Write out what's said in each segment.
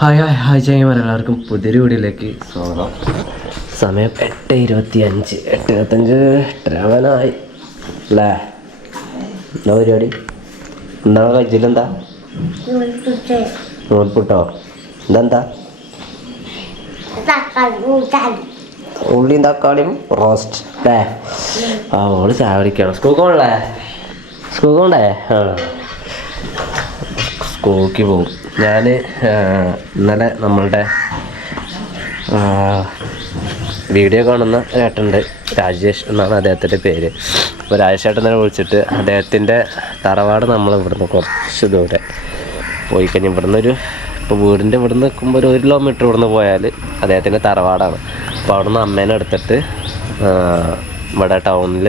Hi hi hi ചെയ്യുമ്പോൾ എല്ലാവർക്കും പുതിയൊരു വീഡിയോയിലേക്ക് സ്വാഗതം. സമയം 8:25 8:25 അല്ലേ? എന്താ പരിപാടി? എന്താ കഴിച്ചില്ലെന്താ? നൂൽപുട്ടോ? ഇതെന്താ? ഉള്ളിയും തക്കാളിയും റോസ്റ്റ് അല്ലേ? ആ ഓള് ചായ കുടിക്കണം. സ്കൂൾക്ക് പോകണല്ലേ? സ്കൂൾക്ക് പോകണ്ടേ? ആ സ്കൂൾക്ക് പോകും. ഞാൻ ഇന്നലെ നമ്മളുടെ വീഡിയോ കാണുന്ന ഏട്ടനുണ്ട്, രാജേഷ് എന്നാണ് അദ്ദേഹത്തിൻ്റെ പേര്. അപ്പോൾ രാജേഷ് ഏട്ടൻ തന്നെ വിളിച്ചിട്ട് അദ്ദേഹത്തിൻ്റെ തറവാട് നമ്മൾ ഇവിടുന്ന് കുറച്ച് ദൂരെ പോയി കഴിഞ്ഞാൽ ഇവിടുന്ന് ഇപ്പോൾ വീടിൻ്റെ ഇവിടുന്ന് നിൽക്കുമ്പോൾ ഒരു 1 കിലോമീറ്റർ ഇവിടുന്ന് പോയാൽ അദ്ദേഹത്തിൻ്റെ തറവാടാണ്. അപ്പോൾ അവിടുന്ന് അമ്മേനെ എടുത്തിട്ട് ഇവിടെ ടൗണിൽ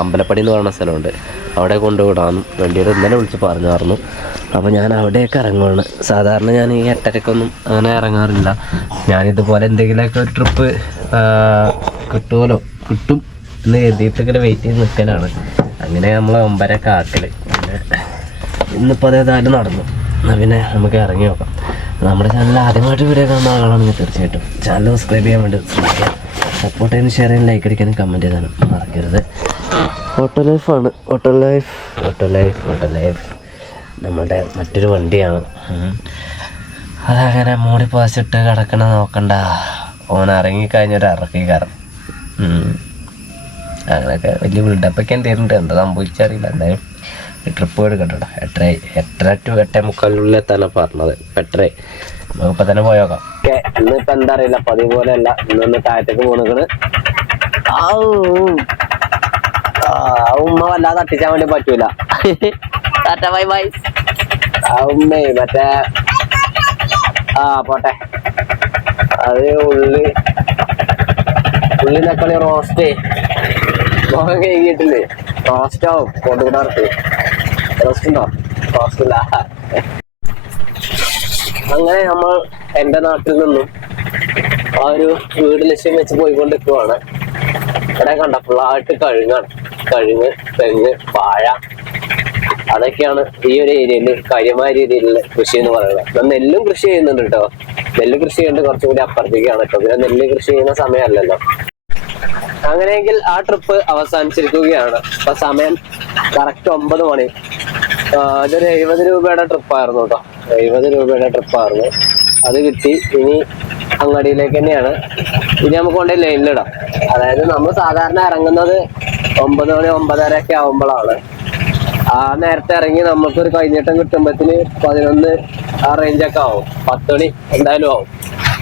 അമ്പലപ്പടി എന്ന് പറയുന്ന സ്ഥലമുണ്ട്, അവിടെ കൊണ്ടുവിടാൻ വേണ്ടിയിട്ട് ഇന്നലെ വിളിച്ച് പറഞ്ഞായിരുന്നു. അപ്പോൾ ഞാൻ അവിടെയൊക്കെ ഇറങ്ങുകയാണ്. സാധാരണ ഞാൻ ഈ 8:30 അങ്ങനെ ഇറങ്ങാറില്ല. ഞാനിതുപോലെ എന്തെങ്കിലുമൊക്കെ ഒരു ട്രിപ്പ് കിട്ടും എന്ന് കരുതിയിട്ട് ഇങ്ങനെ വെയിറ്റ് ചെയ്ത് നിൽക്കലാണ്. അങ്ങനെ നമ്മൾ 9:30 ആക്കല്. പിന്നെ ഇന്നിപ്പോൾ അതേതായാലും നടന്നു. എന്നാൽ പിന്നെ നമുക്ക് ഇറങ്ങി നോക്കാം. നമ്മുടെ ചാനൽ ആദ്യമായിട്ട് വീഡിയോ കാണുന്ന ആളാണെങ്കിൽ തീർച്ചയായിട്ടും ചാനൽ സബ്സ്ക്രൈബ് ചെയ്യാൻ വേണ്ടി ശ്രമിക്കാം. സപ്പോർട്ട് ചെയ്യാനും ഷെയർ ചെയ്യാനും ലൈക്ക് അടിക്കാനും കമൻറ്റ് ചെയ്യാനും മറക്കരുത്. ഓട്ടോ ലൈഫാണ്. ഓട്ടോ ലൈഫ് നമ്മളുടെ മറ്റൊരു വണ്ടിയാണ്. അതങ്ങനെ മൂടി പാസിട്ട് കിടക്കണ നോക്കണ്ട, ഓൻ ഇറങ്ങിക്കഴിഞ്ഞൊരു ഇറക്കിക്കാരം. അങ്ങനെയൊക്കെ വലിയ ബിൽഡപ്പൊക്കെ എന്തെങ്കിലും എന്താ സംഭവിച്ചറിയില്ല. എന്തായാലും ട്രിപ്പ് എടുക്കട്ടോ. 8:30 to 8:45 എത്താനാണ് പറഞ്ഞത്. 8:30 നമുക്കിപ്പോൾ തന്നെ പോയോക്കാം. ഓക്കെ, ഇന്നിപ്പോൾ എന്താ അറിയില്ല, പതിവ് പോലെ അല്ല. ഇന്നൊന്ന് താഴത്തേക്ക് പോണേക്കണ്. ഉമ്മ വല്ലാതെ തട്ടിച്ചാൻ വേണ്ടി പറ്റൂല. ബൈ ബൈ ഉമ്മേ. മറ്റേ പോട്ടെ. അത് ഉള്ളി തക്കാളി റോസ്റ്റ് മുഖം കഴിക്കിട്ടില്ലേ? റോസ്റ്റാവും കൊണ്ടുകൂടാർക്ക്. റോസ്റ്റുണ്ടോ? റോസ്റ്റില്ല. അങ്ങനെ നമ്മൾ എൻ്റെ നാട്ടിൽ നിന്നും ആ ഒരു വീട് ലക്ഷ്യം വെച്ച് പോയിക്കൊണ്ടിരിക്കുവാണ്. ഇവിടെ കണ്ട ഫുള്ളായിട്ട് കഴുങ്ങ്, തെങ്ങ്, വാഴ, അതൊക്കെയാണ് ഈ ഒരു ഏരിയയിൽ കാര്യമായ രീതിയിലുള്ള കൃഷി എന്ന് പറയുന്നത്. ഞാൻ നെല്ലും കൃഷി ചെയ്യുന്നുണ്ട് കേട്ടോ. നെല്ല് കൃഷി ചെയ്യുന്നത് കുറച്ചും കൂടി അപ്പുറത്തേക്കാണ് കേട്ടോ. പിന്നെ നെല്ല് കൃഷി ചെയ്യുന്ന സമയമല്ലല്ലോ. അങ്ങനെയെങ്കിൽ ആ ട്രിപ്പ് അവസാനിച്ചിരിക്കുകയാണ്. ഇപ്പൊ സമയം കറക്റ്റ് 9 മണി. ഇതൊരു 70 രൂപയുടെ ട്രിപ്പായിരുന്നു കേട്ടോ. 70 രൂപയുടെ ട്രിപ്പായിരുന്നു. അത് കിട്ടി. ഇനി അങ്ങാടിയിലേക്ക് തന്നെയാണ്. ഇനി നമുക്ക് കൊണ്ടുപോയി ലൈനിലിടാം. അതായത് നമ്മൾ സാധാരണ ഇറങ്ങുന്നത് 9 മണി 9:30 ഒക്കെ ആവുമ്പോഴാണ്. ആ നേരത്തെ ഇറങ്ങി നമുക്കൊരു കൈനീട്ടം കിട്ടുമ്പോഴത്തിന് 11 ആ റേഞ്ചൊക്കെ ആവും. 10 മണി എന്തായാലും ആവും.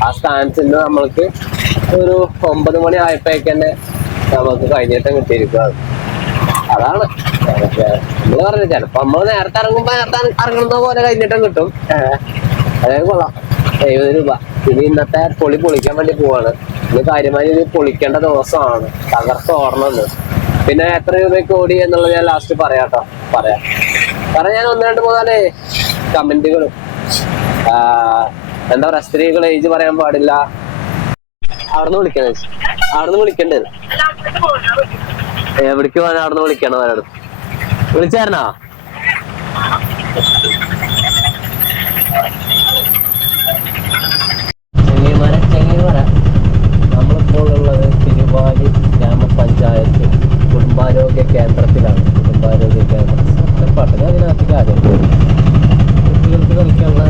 ആ സ്ഥാനത്ത് നിന്ന് നമ്മൾക്ക് ഒരു 9 മണി ആയപ്പോഴേക്ക് തന്നെ നമുക്ക് കൈനീട്ടം കിട്ടിയിരിക്കുകയാണ്. അതാണ് നമ്മള് പറഞ്ഞത്. ചിലപ്പോ നമ്മള് നേരത്തെ ഇറങ്ങുന്ന പോലെ കൈനീട്ടം കിട്ടും. അതായത് കൊള്ളാം. 70 രൂപ. ഇനി ഇന്നത്തെ പൊളിക്കാൻ വേണ്ടി പോവാണ്. ഇത് കാര്യമായി ഇത് പൊളിക്കേണ്ട ദിവസമാണ്. തകർത്ത് ഓടണമെന്ന്. പിന്നെ എത്ര രൂപയ്ക്ക് ഓടി എന്നുള്ളത് ഞാൻ ലാസ്റ്റ് പറയാം. കാരണം ഞാൻ 1, 2, 3 കമന്റുകൾ എന്താ പറയാ, സ്ത്രീകൾ ഏജ് പറയാൻ പാടില്ല. അവിടുന്ന് വിളിക്കണ്ടത് എവിടേക്ക് പോകാൻ? അവിടുന്ന് വിളിക്കണം. അവരോട് വിളിച്ചായിരുന്നോ? ചെങ്ങീമര നമ്മളിപ്പോൾ ഉള്ളത് തിരുവാലി ഗ്രാമപഞ്ചായത്ത് കുടുംബാരോഗ്യ കേന്ദ്രത്തിലാണ്. കുടുംബാരോഗ്യ കേന്ദ്രം പാട്ടിന് അതിനകത്തേക്ക് ആദ്യം കുട്ടികൾക്ക് കളിക്കാനുള്ള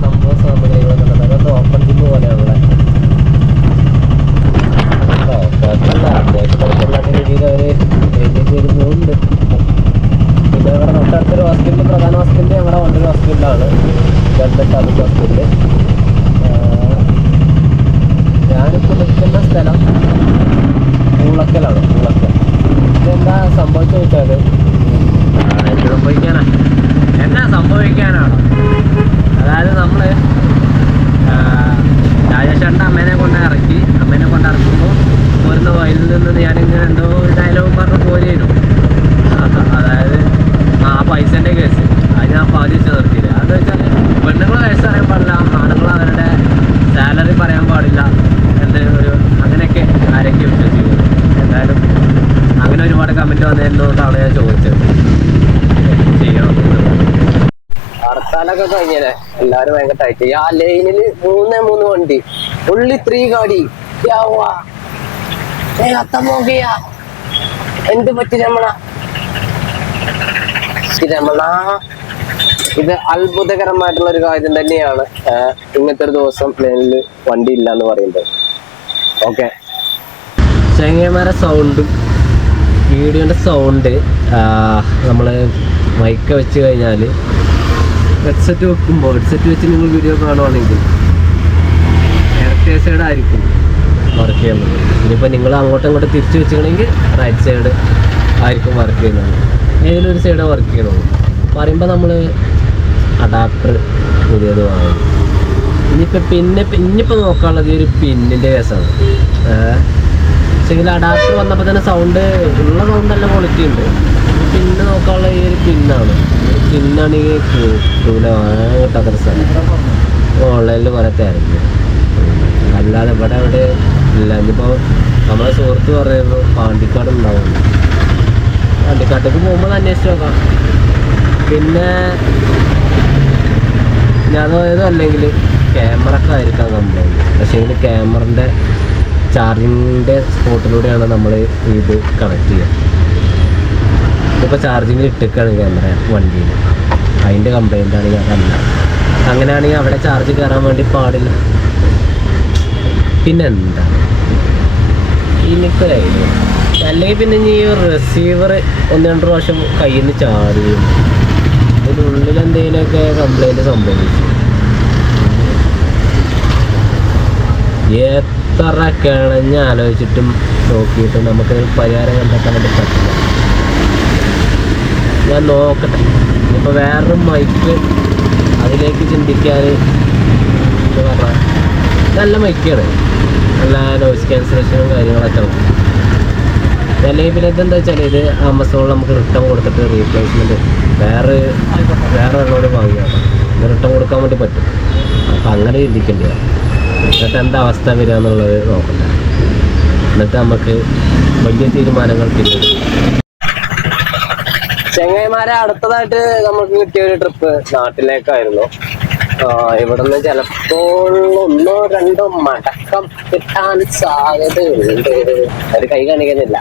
സംഭവ സാമഗ്രികളൊക്കെ ഉണ്ട്. അതൊക്കെ ഓപ്പൺ ജിമ്മ് പോലെയുള്ള അത്യാവശ്യം കളിക്കുന്ന രീതിയിൽ അവർ എഴുതി ചെയ്ത് പോകുന്നുണ്ട്. പിന്നെ ഇവിടെ തൊട്ടടുത്തൊരു ഹോസ്പിറ്റൽ, പ്രധാന ഹോസ്പിറ്റൽ ഞങ്ങളുടെ വണ്ടൂർ ഹോസ്പിറ്റലാണ്. ഗവൺമെൻറ് ആദ്യ ഹോസ്പിറ്റല്. ഞാനിപ്പോൾ നിൽക്കുന്ന സ്ഥലം പൂളക്കലാണ്. ഇതെന്താ സംഭവിച്ചു വെച്ചാൽ എന്നാ സംഭവിക്കാനാണ്. അതായത് നമ്മൾ രാജേഷേട്ടൻ്റെ അമ്മേനെ കൊണ്ട് ഇറക്കുമ്പോൾ പോരുന്ന വയലിൽ നിന്ന് ഞാനിങ്ങനെ എന്തോ ഒരു ഡയലോഗ് പറഞ്ഞ് പോരുന്നു. അതായത് ആ പൈസേൻ്റെ കേസ് അത് ഞാൻ പാലിച്ച് നിർത്തിയില്ല. അതെന്ന് വെച്ചാൽ പെണ്ണുങ്ങൾ വയസ്സ് പറയാൻ പാടില്ല, ആണുങ്ങൾ അവരുടെ സാലറി പറയാൻ പാടില്ല എന്ന് അങ്ങനെയൊക്കെ ആരൊക്കെ വിശ്വസിക്കുന്നു. എന്തായാലും അങ്ങനെ ഒരുപാട് കമൻറ്റ് വന്നതിനോട്ടാണ് ഞാൻ ചോദിച്ചത് ചെയ്യണം. ഹർത്താലൊക്കെ കഴിഞ്ഞല്ലേ? എല്ലാരും ഭയങ്കര ടൈറ്റ്. ആ ലൈനില് 3 വണ്ടി, ഉള്ളി 3 ഗാഡി. എന്ത് പറ്റി രമണ? ഇത് അത്ഭുതകരമായിട്ടുള്ള ഒരു കാര്യം തന്നെയാണ്. ഇങ്ങനത്തെ ഒരു ദിവസം പ്ലെയിനിൽ വണ്ടി ഇല്ല എന്ന് പറയുന്നത്. ഓക്കെ, ചങ്ങന്മാരെ സൗണ്ടും വീഡിയോന്റെ സൗണ്ട് നമ്മൾ മൈക്ക വെച്ച് കഴിഞ്ഞാൽ ഹെഡ്സെറ്റ് വെക്കുമ്പോൾ ഹെഡ്സെറ്റ് വെച്ച് നിങ്ങൾ വീഡിയോ കാണുവാണെങ്കിൽ ഇടത്തെ സൈഡ് ആയിരിക്കും വർക്ക് ചെയ്യുന്നത്. ഇനിയിപ്പോൾ നിങ്ങൾ അങ്ങോട്ടും ഇങ്ങോട്ടും തിരിച്ചു വെച്ചിട്ടുണ്ടെങ്കിൽ റൈറ്റ് സൈഡ് ആയിരിക്കും വർക്ക് ചെയ്യുന്നത്. ഏതെങ്കിലും ഒരു സൈഡ് വർക്ക് ചെയ്യണുള്ളൂ. പറയുമ്പോൾ നമ്മൾ അഡാപ്റ്റർ പുതിയത് വാങ്ങും. ഇനിയിപ്പോൾ നോക്കാനുള്ളത് ഈ ഒരു പിന്നിൻ്റെ കേസാണ്. പക്ഷേങ്കിൽ അഡാപ്റ്റർ വന്നപ്പോൾ തന്നെ സൗണ്ട് ഉള്ള സൗണ്ടെല്ലാം ക്വാളിറ്റി ഉണ്ട്. പിന്നെ നോക്കാനുള്ള ഈ ഒരു പിന്നാണ്. പിന്നാണെങ്കിൽ കൂട്ടൂല, കിട്ടാത്തൊരു സ്ഥലം. ഓൺലൈനിൽ കുറേ തിരഞ്ഞു, അല്ലാതെ ഇവിടെ അവിടെ ഇല്ല. ഇനിയിപ്പോൾ നമ്മളെ സുഹൃത്ത് പറയുന്നു പാണ്ടിക്കാട് ഉണ്ടാവും. പാണ്ടിക്കാട്ടേക്ക് പോകുമ്പോൾ അന്വേഷിച്ച് നോക്കാം. പിന്നെ ഞാൻ പോയതും അല്ലെങ്കിൽ ക്യാമറക്കായിരിക്കാം കംപ്ലൈൻറ്റ്. പക്ഷേ എങ്കിൽ ക്യാമറൻ്റെ ചാർജിങ്ങിൻ്റെ സ്പോട്ടിലൂടെയാണ് നമ്മൾ ഇത് കണക്ട് ചെയ്യുക. ഇതിപ്പോൾ ചാർജിങ്ങിൽ ഇട്ടിക്കാണ് ക്യാമറ വണ്ടിയിൽ, അതിൻ്റെ കംപ്ലൈൻ്റ് ആണെങ്കിൽ അതല്ല. അങ്ങനെയാണെങ്കിൽ അവിടെ ചാർജ് കയറാൻ വേണ്ടി പാടില്ല. പിന്നെന്താ എനിക്കൊരൈഡിയ. അല്ലെങ്കിൽ പിന്നെ ഈ റിസീവർ 1-2 പ്രാവശ്യം കയ്യിൽ നിന്ന് ചാടുകയും അതിനുള്ളിൽ എന്തെങ്കിലുമൊക്കെ കംപ്ലൈൻറ്റ് സംഭവിച്ചു. എത്ര കിണഞ്ഞ് ആലോചിച്ചിട്ടും നോക്കിയിട്ടും നമുക്ക് പരിഹാരം കണ്ടെത്താൻ വേണ്ടി പറ്റില്ല. ഞാൻ നോക്കട്ടെ. ഇപ്പോൾ വേറൊരു മൈക്ക് അതിലേക്ക് ചിന്തിക്കാൻ പറഞ്ഞാൽ നല്ല മൈക്കാണ്, നല്ല നോയ്സ് ക്യാൻസലേഷനും കാര്യങ്ങളൊക്കെ ഉണ്ട്. അല്ലെങ്കിൽ പിന്നെ ഇതെന്താ വെച്ചാൽ ഇത് ആമസോണിൽ നമുക്ക് റിട്ടേൺ കൊടുത്തിട്ട് റീപ്ലേസ്മെൻറ്റ് വേറെ ഒരെണ്ണോട് വാങ്ങിയാണ്. ഇത് റിട്ടേൺ കൊടുക്കാൻ വേണ്ടി പറ്റും. അപ്പം അങ്ങനെ ചിന്തിക്കേണ്ടി വരും. എന്നിട്ട് എന്താ അവസ്ഥ വരിക എന്നുള്ളത് നോക്കട്ടെ. എന്നിട്ട് നമുക്ക് വലിയ തീരുമാനങ്ങൾ പിന്നീട്. ചെങ്ങൈമാരെ അടുത്തതായിട്ട് നമുക്ക് കിട്ടിയ ഒരു ട്രിപ്പ് നാട്ടിലേക്കായിരുന്നു. ഇവിടുന്ന് ചിലപ്പോൾ 1-2 മടക്കം കിട്ടാൻ സാധ്യതയുണ്ട്. ഒരു കൈ കാണിക്കുന്നില്ല.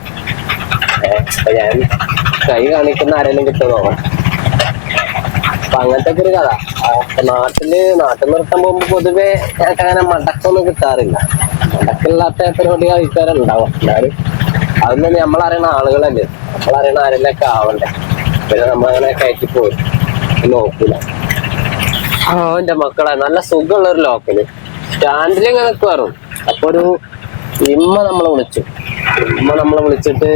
അപ്പൊ ഞാൻ കൈ കാണിക്കുന്ന ആരെങ്കിലും കിട്ടുമോ നോക്കാം. അപ്പൊ അങ്ങനത്തെ ഒരു കഥ. നാട്ടിൽ നിർത്താൻ പോകുമ്പോ പൊതുവെ അങ്ങനെ മടക്കൊന്നും കിട്ടാറില്ല. മടക്കില്ലാത്ത പരിപാടി കഴിക്കാറുണ്ടാവും. എന്നാലും അതൊന്നും നമ്മളറിയണ ആളുകളല്ലേ, നമ്മളറിയണ ആരെങ്കിലൊക്കെ ആവണ്ടേ. പിന്നെ നമ്മളങ്ങനെ കയറ്റി പോയി നോക്കൂല. എന്റെ മക്കളെ നല്ല സുഖമുള്ളൊരു ലോക്കല് സ്റ്റാൻഡിൽ ഇങ്ങനെ കയറും. അപ്പൊ ഒരു ഇമ്മ നമ്മളെ വിളിച്ചിട്ട്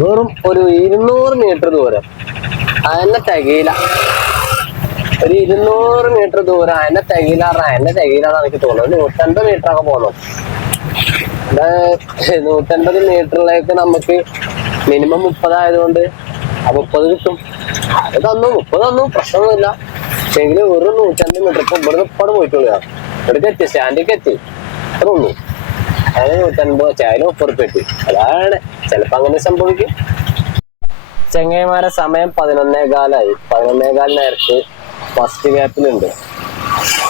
വെറും ഒരു 200 മീറ്റർ ദൂരം അതിനെ തികയില്ല. ഒരു 200 മീറ്റർ ദൂരം അതിനെ തികയില്ലാന്ന് എനിക്ക് തോന്നുന്നു. 150 മീറ്റർ ഒക്കെ പോന്നു. 150 മീറ്ററിലേക്ക് നമുക്ക് മിനിമം 30 ആയതുകൊണ്ട് 30 കിട്ടും. അത് തന്നു 30 തന്നു, പ്രശ്നമൊന്നുമില്ല. പക്ഷെങ്കിൽ ഒരു 150 മീറ്റർ ഇപ്പൊ ഇവിടുന്ന് ഇപ്പോഴും പോയിട്ടുള്ളൂ. ഇവിടേക്ക് എത്തി, സ്റ്റാൻഡിലേക്ക് എത്തി, അത്ര ഉള്ളൂ. അതിന് 150 ചായാലും 30 റുപ്യ എത്തി. അതാണ് ചിലപ്പോ അങ്ങനെ സംഭവിക്കും. ചെങ്ങൈമാരെ സമയം 11:15. 11:15 നേരത്ത് ഫസ്റ്റ് ഗ്യാപ്പിലുണ്ട്.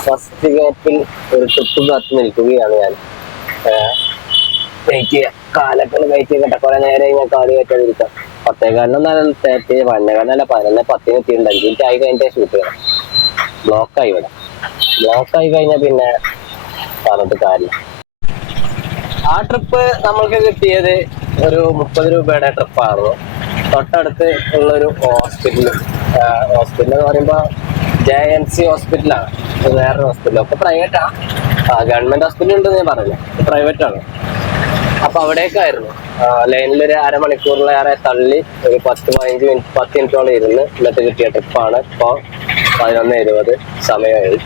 ഫസ്റ്റ് ഗ്യാപ്പിൽ ഒരു ട്രിപ്പ് കാത്ത് നിൽക്കുകയാണ് ഞാൻ. കാലൊക്കെ കയറ്റി കേട്ട കുറെ നേരം ഞാൻ കാല് കയറ്റാതിരിക്കാം. 10:15 തേറ്റ് 11:15 11:10 എത്തിയിട്ടുണ്ട്. 5 മിനിറ്റ് ആയി കഴിഞ്ഞിട്ട് ഷൂട്ട് ചെയ്യണം. ബ്ലോക്കായി ഇവിടെ. ബ്ലോക്കായി കഴിഞ്ഞാൽ പിന്നെ പറഞ്ഞിട്ട് കാര്യമില്ല. ആ ട്രിപ്പ് നമ്മൾക്ക് കിട്ടിയത് ഒരു 30 രൂപയുടെ ട്രിപ്പായിരുന്നു. തൊട്ടടുത്ത് ഉള്ളൊരു ഹോസ്പിറ്റൽ എന്ന് പറയുമ്പോൾ JNC ഹോസ്പിറ്റലാണ്. വേറൊരു ഹോസ്പിറ്റൽ, ഒക്കെ പ്രൈവറ്റാ. ഗവൺമെന്റ് ഹോസ്പിറ്റൽ ഉണ്ടെന്ന് ഞാൻ പറഞ്ഞു, പ്രൈവറ്റ് ആണ്. അപ്പൊ അവിടേക്കായിരുന്നു. ലൈനിലൊരു അരമണിക്കൂറിലേറെ തള്ളി ഒരു 10-15 മിനിറ്റോളം ഇരുന്ന് എന്നിട്ട് കിട്ടിയ ട്രിപ്പാണ്. ഇപ്പൊ 11:20 സമയമായി.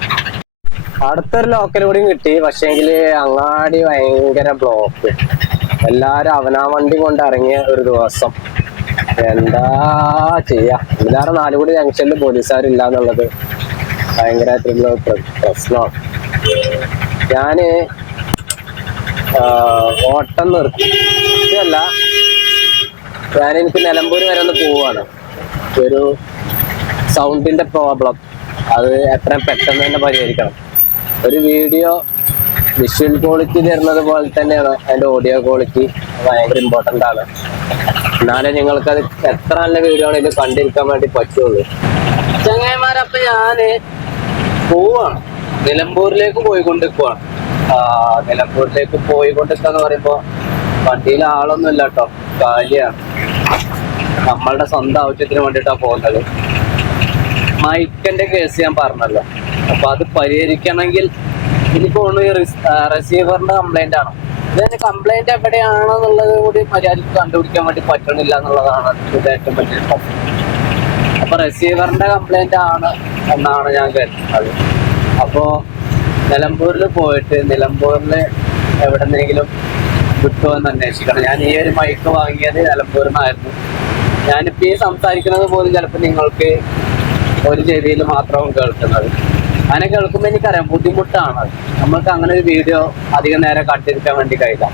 അടുത്തൊരു ലോക്കൽ കൂടിയും കിട്ടി. പക്ഷേങ്കില് അങ്ങാടി ഭയങ്കര ബ്ലോക്ക്. എല്ലാരും അവനാ വണ്ടി കൊണ്ട് ഇറങ്ങിയ ഒരു ദിവസം. എന്താ ചെയ്യാ, ഇതിലാറ് 4 കൂടി ജംഗ്ഷനിൽ പോലീസുകാരില്ല എന്നുള്ളത് ഭയങ്കരമായിട്ടുള്ള പ്രശ്നമാണ്. ഞാന് ഓട്ടം നിർത്തിയല്ല, എനിക്ക് നിലമ്പൂർ വരെ ഒന്ന് പോവാണ്. ഒരു സൗണ്ടിന്റെ പ്രോബ്ലം അത് എത്രയും പെട്ടെന്ന് തന്നെ പരിഹരിക്കണം. ഒരു വീഡിയോ വിഷ്വൽ ക്വാളിറ്റി തരുന്നത് പോലെ തന്നെയാണ് അതിൻ്റെ ഓഡിയോ ക്വാളിറ്റി. ഭയങ്കര ഇമ്പോർട്ടൻ്റ് ആണ്. എന്നാലേ നിങ്ങൾക്കത് എത്ര നല്ല വീഡിയോ ആണെങ്കിലും കണ്ടിരിക്കാൻ വേണ്ടി പറ്റുള്ളൂ. ചങ്ങായിമാരപ്പം ഞാൻ പോവാണ്, നിലമ്പൂരിലേക്ക് പോയിക്കൊണ്ടിരിക്കുവാണ്. നിലമ്പൂരിലേക്ക് പോയിക്കൊണ്ടിരിക്കാന്ന് പറയുമ്പോൾ വണ്ടിയിൽ ആളൊന്നും ഇല്ല കേട്ടോ, കാലിയാണ്. നമ്മളുടെ സ്വന്തം ആവശ്യത്തിന് വേണ്ടിയിട്ടാണ് പോകുന്നത്. മൈക്കിന്റെ കേസ് ഞാൻ പറഞ്ഞല്ലോ, അപ്പൊ അത് പരിഹരിക്കണമെങ്കിൽ എനിക്ക് തോന്നുന്നു റിസീവറിന്റെ കംപ്ലൈന്റ് ആണ്. ഇതിന് കംപ്ലൈന്റ് എവിടെയാണെന്നുള്ളത് കൂടി മര്യാദയ്ക്ക് കണ്ടുപിടിക്കാൻ വേണ്ടി പറ്റണില്ല എന്നുള്ളതാണ് ഇത് ഏറ്റവും വലിയ പ്രശ്നം. അപ്പൊ റിസീവറിന്റെ കംപ്ലൈന്റ് ആണ് എന്നാണ് ഞാൻ കേട്ടത്. അപ്പോ നിലമ്പൂരിൽ പോയിട്ട് നിലമ്പൂരിൽ എവിടെന്നെങ്കിലും കിട്ടുമോ എന്ന് അന്വേഷിക്കണം. ഞാൻ ഈ ഒരു മൈക്ക് വാങ്ങിയത് നിലമ്പൂരിൽ നിന്നായിരുന്നു. ഞാനിപ്പോ ഈ സംസാരിക്കുന്നത് പോലും ചിലപ്പോൾ നിങ്ങൾക്ക് ഒരു ചെവിയിൽ മാത്രവും കേൾക്കുന്നത്. അങ്ങനെ കേൾക്കുമ്പോൾ എനിക്കറിയാം ബുദ്ധിമുട്ടാണ്. നമ്മൾക്ക് അങ്ങനെ ഒരു വീഡിയോ അധികം നേരം കണ്ടിരിക്കാൻ വേണ്ടി കഴിയില്ല.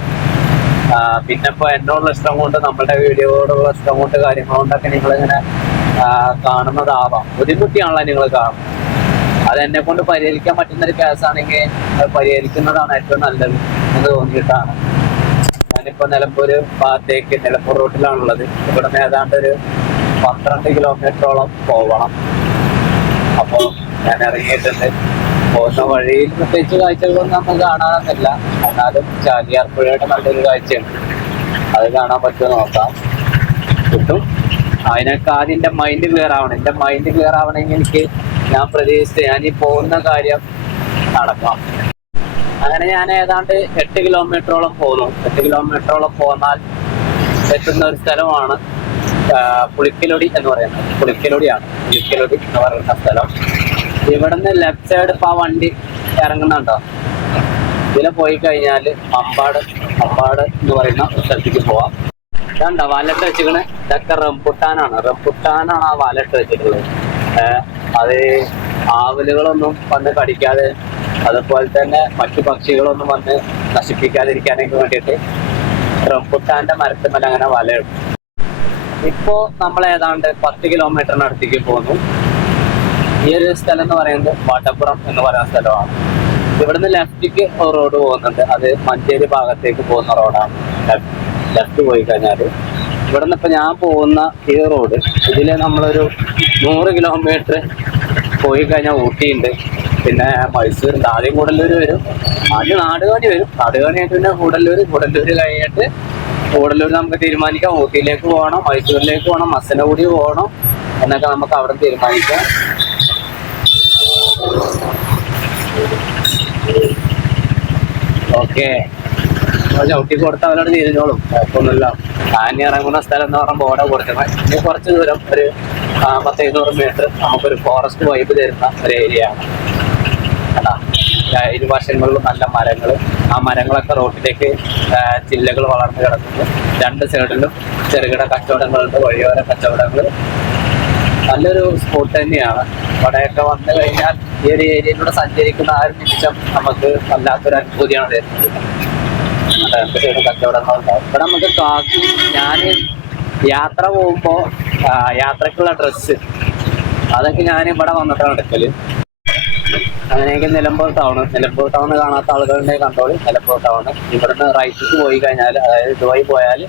പിന്നെ ഇപ്പോൾ എന്നോടുള്ള ഇഷ്ടം കൊണ്ട്, നമ്മളുടെ വീഡിയോയോടുള്ള ഇഷ്ടം കൊണ്ട്, കാര്യങ്ങളുകൊണ്ടൊക്കെ നിങ്ങളിങ്ങനെ കാണുന്നതാവാം. ബുദ്ധിമുട്ടിയാണല്ലോ നിങ്ങൾ കാണുന്നത്. അതെന്നെ കൊണ്ട് പരിഹരിക്കാൻ പറ്റുന്നൊരു കേസാണെങ്കിൽ അത് പരിഹരിക്കുന്നതാണ് ഏറ്റവും നല്ലത് എന്ന് തോന്നിയിട്ടാണ് ഞാനിപ്പോൾ നിലമ്പൂർ ഭാഗത്തേക്ക്, നിലമ്പൂർ റൂട്ടിലാണുള്ളത്. ഇവിടെ നിന്ന് ഏതാണ്ട് ഒരു 12 കിലോമീറ്ററോളം പോകണം. അപ്പോൾ ഞാൻ ഇറങ്ങിയിട്ടുണ്ട്. പോകുന്ന വഴിയിൽ പ്രത്യേകിച്ച് കാഴ്ചകളൊന്നും നമുക്ക് കാണാനൊന്നുമില്ല. എന്നാലും ചാലിയാർ പുഴയുടെ നല്ലൊരു കാഴ്ചയുണ്ട്. അത് കാണാൻ പറ്റുമോ നോക്കാം. കിട്ടും. അതിനൊക്കെ ആദ്യം എൻ്റെ മൈൻഡ് ക്ലിയർ ആവണം. എൻ്റെ മൈൻഡ് ക്ലിയർ ആവണമെങ്കിൽ എനിക്ക് ഞാൻ പ്രതീക്ഷിച്ച് ഞാൻ ഈ പോകുന്ന കാര്യം നടക്കണം. അങ്ങനെ ഞാൻ ഏതാണ്ട് 8 കിലോമീറ്ററോളം പോന്നു. 8 കിലോമീറ്ററോളം പോന്നാൽ എത്തുന്ന ഒരു സ്ഥലമാണ് പുളിക്കലൊടി എന്ന് പറയുന്നത്. പുളിക്കലൊടിയാണ്, പുളിക്കലൊടി എന്ന് പറയുന്ന സ്ഥലം. ഇവിടുന്ന് ലെഫ്റ്റ് സൈഡ് ഇപ്പോൾ ആ വണ്ടി ഇറങ്ങുന്നുണ്ടോ, ഇതിലെ പോയി കഴിഞ്ഞാൽ മമ്പാട് എന്ന് പറയുന്ന സ്ഥലത്തേക്ക് പോവാം. ഇതാണ്ടോ വാലറ്റ് വെച്ചിക്കണ്. ഇതൊക്കെ റംബുട്ടാനാണ് ആ വാലറ്റ് വെച്ചിട്ടുള്ളത്. അത് ആവലുകളൊന്നും വന്ന് കടിക്കാതെ, അതുപോലെ തന്നെ മറ്റു പക്ഷികളൊന്നും വന്ന് നശിപ്പിക്കാതിരിക്കാനൊക്കെ വേണ്ടിയിട്ട് റംബുട്ടാന്റെ മരത്തുമല്ല അങ്ങനെ വലയിടും. ഇപ്പോ നമ്മൾ ഏതാണ്ട് 10 കിലോമീറ്ററിനടുത്തേക്ക് പോകുന്നു. ഈ ഒരു സ്ഥലം എന്ന് പറയുന്നത് വടപ്പുറം എന്ന് പറയുന്ന സ്ഥലമാണ്. ഇവിടുന്ന് ലെഫ്റ്റിക്ക് റോഡ് പോകുന്നുണ്ട്. അത് മഞ്ചേരി ഭാഗത്തേക്ക് പോകുന്ന റോഡാണ്. ലെഫ്റ്റ് പോയി കഴിഞ്ഞാൽ ഇവിടുന്ന് ഇപ്പൊ ഞാൻ പോകുന്ന ഈ റോഡ്, ഇതില് നമ്മളൊരു 100 കിലോമീറ്റർ പോയി കഴിഞ്ഞാൽ ഊട്ടിയുണ്ട്, പിന്നെ മൈസൂരുണ്ട്. ആദ്യം കൂടല്ലൂർ വരും, ആദ്യം നാടുകാണി വരും. നാടുകാണി ആയിട്ട് പിന്നെ കൂടല്ലൂർ കഴിഞ്ഞിട്ട് കൂടല്ലൂർ നമുക്ക് തീരുമാനിക്കാം ഊട്ടിയിലേക്ക് പോകണം, മൈസൂരിലേക്ക് പോകണം, മസനഗുഡി പോകണം എന്നൊക്കെ നമുക്ക് അവിടെ തീരുമാനിക്കാം. ഓക്കെ, ചവിട്ടി കൊടുത്ത അവരോട് തിരിഞ്ഞോളും, കുഴപ്പമൊന്നുമില്ല. ആനി ഇറങ്ങുന്ന സ്ഥലം എന്ന് പറയുമ്പോൾ ഓടെ കൊടുക്കുന്നത്. ഇനി കുറച്ച് ദൂരം, ഒരു 100-200 മീറ്റർ നമുക്കൊരു ഫോറസ്റ്റ് വൈബ് തരുന്ന ഒരു ഏരിയ ആണ്. അതാ ഇരുവശങ്ങളിലും നല്ല മരങ്ങൾ. ആ മരങ്ങളൊക്കെ റോഡിലേക്ക് ചില്ലകൾ വളർന്നു കിടക്കുന്നു. 2 സൈഡിലും ചെറുകിട കച്ചവടങ്ങളുണ്ട്, വഴിയോര കച്ചവടങ്ങൾ. നല്ലൊരു സ്പോട്ട് തന്നെയാണ്. അവിടെയൊക്കെ വന്നു കഴിഞ്ഞാൽ ഈ ഒരു ഏരിയയിലൂടെ സഞ്ചരിക്കുന്ന ആ ഒരു നിമിഷം നമുക്ക് വല്ലാത്തൊരു അനുഭൂതിയാണ് തരുന്നത്. 2 സൈഡ് കച്ചവടങ്ങളുണ്ടാവും. ഇവിടെ നമുക്ക് ഞാൻ യാത്ര പോകുമ്പോൾ യാത്രക്കുള്ള ഡ്രസ്സ് അതൊക്കെ ഞാൻ ഇവിടെ വന്നിട്ടാണ് എടുക്കല്. അങ്ങനെയെങ്കിൽ നിലമ്പൂർ ടൗൺ കാണാത്ത ആളുകളുടെ കണ്ടോളി. നിലമ്പൂർ ടൗൺ ഇവിടുന്ന് റൈറ്റിക്ക് പോയി കഴിഞ്ഞാൽ, അതായത് ഇതുവഴി പോയാൽ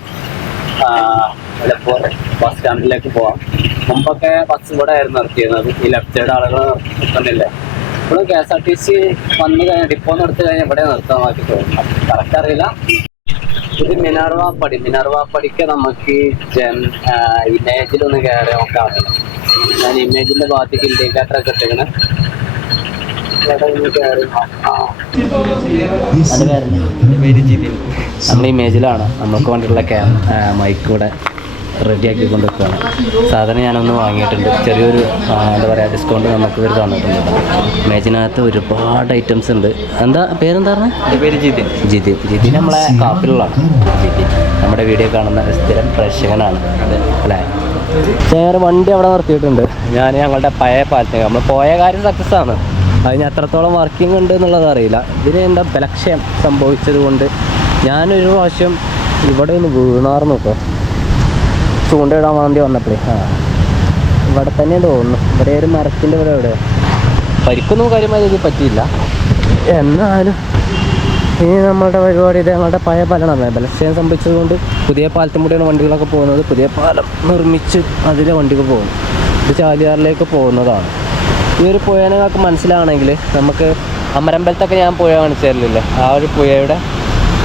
നിലമ്പൂർ ബസ് സ്റ്റാൻഡിലേക്ക് പോവാം. മുമ്പൊക്കെ ബസ് ഇവിടെ ആയിരുന്നു നിർത്തിയിരുന്നത്. ഈ ലെഫ്റ്റ് സൈഡ് ആളുകൾ നിർത്തുന്നില്ല. ഇപ്പോഴും KSRTC വന്നു കഴിഞ്ഞാൽ ഡിപ്പോന്ന് എടുത്തു കഴിഞ്ഞാൽ ഇവിടെ നിർത്താൻ നോക്കി തോന്നുന്നു, കറക്റ്റ് അറിയില്ല. ഇത് മിനർവാപ്പടിക്ക് നമുക്ക് ഇമേജിലൊന്ന് കയറി നോക്കാം. ഞാൻ ഇമേജിന്റെ ഭാഗത്തേക്ക് ഇൻഡിക്കേറ്ററൊക്കെ ഇട്ടിങ്ങനെ നമ്മൾ ഇമേജിലാണ്. നമുക്ക് വേണ്ടിയുള്ള മൈക്ക് കൂടെ റെഡിയാക്കി കൊണ്ടുവയ്ക്കുകയാണ്. സാധനം ഞാനൊന്ന് വാങ്ങിയിട്ടുണ്ട്. ചെറിയൊരു എന്താ പറയുക, ഡിസ്കൗണ്ട് നമുക്ക് ഇവർ തന്നിട്ടുണ്ട്. ഇമേജിനകത്ത് ഒരുപാട് ഐറ്റംസ് ഉണ്ട്. പേരെന്താ പറഞ്ഞത്? പേര് ജിതിൻ നമ്മളെ കാപ്പിലുള്ളതാണ്. ജിതിൻ നമ്മുടെ വീഡിയോ കാണുന്ന സ്ഥിരം പ്രേക്ഷകനാണ് അല്ലേ. വേറെ വണ്ടി അവിടെ നിർത്തിയിട്ടുണ്ട്. ഞങ്ങളുടെ പഴയ പാലത്തേക്ക് നമ്മൾ പോയ കാര്യം സക്സസ് ആണ്. അതിന് എത്രത്തോളം വർക്കിംഗ് ഉണ്ട് എന്നുള്ളത് അറിയില്ല. ഇതിന് എന്താ ബലക്ഷയം സംഭവിച്ചത് കൊണ്ട് ഞാനൊരു പ്രാവശ്യം ഇവിടെ ഒന്ന് വീണാർന്നു കേട്ടോ, ചൂണ്ടയിടാൻ വേണ്ടി വന്നപ്പോഴേ. ഇവിടെ തന്നെ തോന്നുന്നു, ഇവിടെ ഒരു മരത്തിൻ്റെ ഇവിടെ പരിക്കൊന്നും കാര്യമായി ഇത് പറ്റിയില്ല. എന്നാലും ഇനി നമ്മളുടെ പരിപാടി ഇത് ഞങ്ങളുടെ പഴയ പാലമാണ്. ബലക്ഷയം സംഭവിച്ചതുകൊണ്ട് പുതിയ പാലത്തുംകൂടിയാണ് വണ്ടികളൊക്കെ പോകുന്നത്. പുതിയ പാലം നിർമ്മിച്ച് അതിലെ വണ്ടികൾ പോകും. ഇത് ചാലിയാറിലേക്ക് പോകുന്നതാണ്. ഈ ഒരു പുഴ നിങ്ങൾക്ക് മനസ്സിലാണെങ്കിൽ നമുക്ക് അമരമ്പലത്തൊക്കെ ഞാൻ പുഴ കാണിച്ചു തരില്ലേ, ആ ഒരു പുഴയുടെ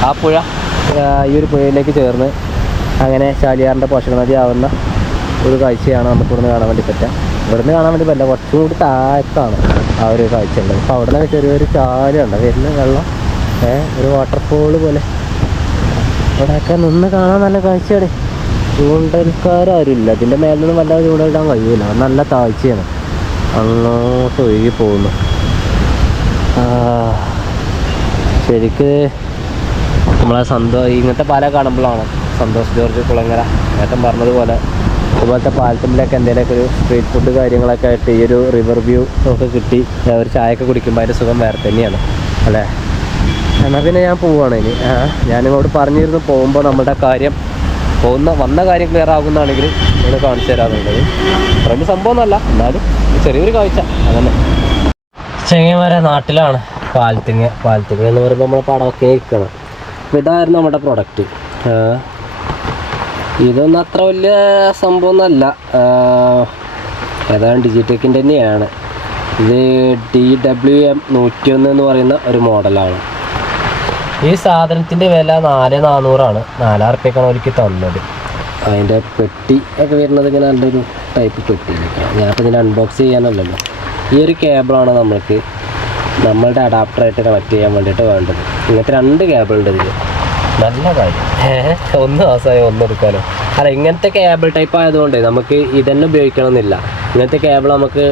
ആ പുഴ ഈ ഒരു പുഴയിലേക്ക് ചേർന്ന് അങ്ങനെ ചാലിയാറിൻ്റെ പോഷക നദി ആവുന്ന ഒരു കാഴ്ചയാണ് നമുക്ക് ഇവിടുന്ന് കാണാൻ വേണ്ടി പറ്റുക. ഇവിടുന്ന് കാണാൻ വേണ്ടി പറ്റില്ല, കുറച്ചും കൂടി താഴത്താണ് ആ ഒരു കാഴ്ച ഉള്ളത്. അപ്പോൾ അവിടെ നിന്ന് ചെറിയൊരു ചാലുണ്ട്, വരുന്ന വെള്ളം ഒരു വാട്ടർഫോള് പോലെ. അവിടെയൊക്കെ നിന്ന് കാണാൻ നല്ല കാഴ്ചയാണ്. ചൂണ്ടൽക്കാരും അതിൻ്റെ മേലെ നിന്നും വല്ലാതെ ചൂണ്ടലിടാൻ കഴിയില്ല, നല്ല താഴ്ചയാണ്. അങ്ങോട്ട് ഒഴുകി പോകുന്നു. ശരിക്ക് നമ്മളെ ഇങ്ങനത്തെ പാലം കാണുമ്പോഴാണ് സന്തോഷ് ജോർജ് കുളങ്ങര ഏട്ടൻ പറഞ്ഞതുപോലെ ഇതുപോലത്തെ പാലത്തുമ്പിലൊക്കെ എന്തെങ്കിലുമൊക്കെ ഒരു സ്ട്രീറ്റ് ഫുഡ് കാര്യങ്ങളൊക്കെ ആയിട്ട് ഈ ഒരു റിവർ വ്യൂ ഒക്കെ കിട്ടി ഒരു ചായയൊക്കെ കുടിക്കുമ്പോൾ അതിൻ്റെ സുഖം വേറെ തന്നെയാണ് അല്ലേ. എന്നാൽ പിന്നെ ഞാൻ പോവുകയാണ് ഇനി. ഞാനിങ്ങോട്ട് പറഞ്ഞിരുന്നു പോകുമ്പോൾ നമ്മുടെ കാര്യം വന്ന കാര്യം ക്ലിയർ ആകുന്നതാണെങ്കിൽ നിങ്ങൾ കാണിച്ചു തരാറുള്ളത്. അത്രയും സംഭവമൊന്നുമല്ല, എന്നാലും ചെറിയൊരു കാഴ്ച അതന്നെ. ചെങ്ങന്മാരെ നാട്ടിലാണ് പാലത്തിങ്ങ എന്ന് പറയുമ്പോൾ നമ്മൾ പടമൊക്കെ ഇരിക്കണം. അപ്പോൾ ഇതായിരുന്നു നമ്മുടെ പ്രൊഡക്റ്റ്. ഇതൊന്നും അത്ര വലിയ സംഭവമൊന്നുമല്ല, ഏതാണ്ട് ഡിജിടെക്കിൻ്റെ തന്നെയാണ്. ഇത് DWM 101 എന്ന് പറയുന്ന ഒരു മോഡലാണ്. ഈ സാധനത്തിൻ്റെ വില 4400 4,000 റുപ്യക്കാണ് അവർക്ക് തന്നത്. അതിൻ്റെ പെട്ടി ഒക്കെ വരുന്നത് ഇങ്ങനെ നല്ലൊരു ടൈപ്പ് പെട്ടിയിലേക്കാണ്. ഞാനിപ്പോൾ ഇതിൻ്റെ അൺബോക്സ് ചെയ്യാനല്ലല്ലോ. ഈ ഒരു കേബിളാണ് നമ്മളുടെ അഡാപ്റ്ററായിട്ട് കണക്ട് ചെയ്യാൻ വേണ്ടിയിട്ട് വേണ്ടത്. ഇങ്ങനത്തെ 2 കേബിളുണ്ട് ഇതിൽ. നല്ല കാര്യം, ഒന്ന് മാസമായി ഒന്ന് എടുക്കാനോ. അല്ല, ഇങ്ങനത്തെ കേബിൾ ടൈപ്പ് ആയതുകൊണ്ട് നമുക്ക് ഇതന്നെ ഉപയോഗിക്കണമെന്നില്ല. ഇങ്ങനത്തെ കേബിൾ നമുക്ക്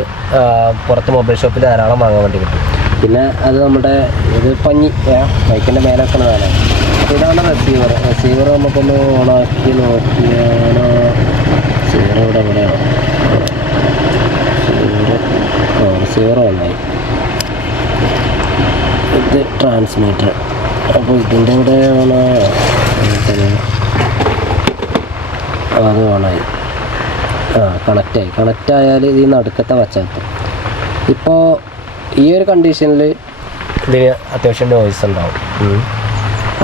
പുറത്ത് മൊബൈൽ ഷോപ്പിൽ ധാരാളം വാങ്ങാൻ വേണ്ടി കിട്ടും. പിന്നെ അത് നമ്മുടെ ഇത് പഞ്ഞി ബൈക്കിൻ്റെ മേലെ വെക്കണതാണ്. അപ്പോൾ ഇതാണ് റെസീവർ നമുക്കൊന്ന് ഓണാക്കി നോക്കിയാലോ. റിസീവർ എവിടെയാണ്? റിസീവർ ഓണായി. ഇത് ട്രാൻസ്മിറ്റർ. അപ്പോൾ ഇതിൻ്റെ കൂടെ അത് ഓണായി. കണക്റ്റ് ആയാൽ ഈ നടുക്കത്തെ വച്ചാൽ ഇപ്പോൾ ഈ ഒരു കണ്ടീഷനിൽ ഇതിന് അത്യാവശ്യം നോയ്സ് ഉണ്ടാവും.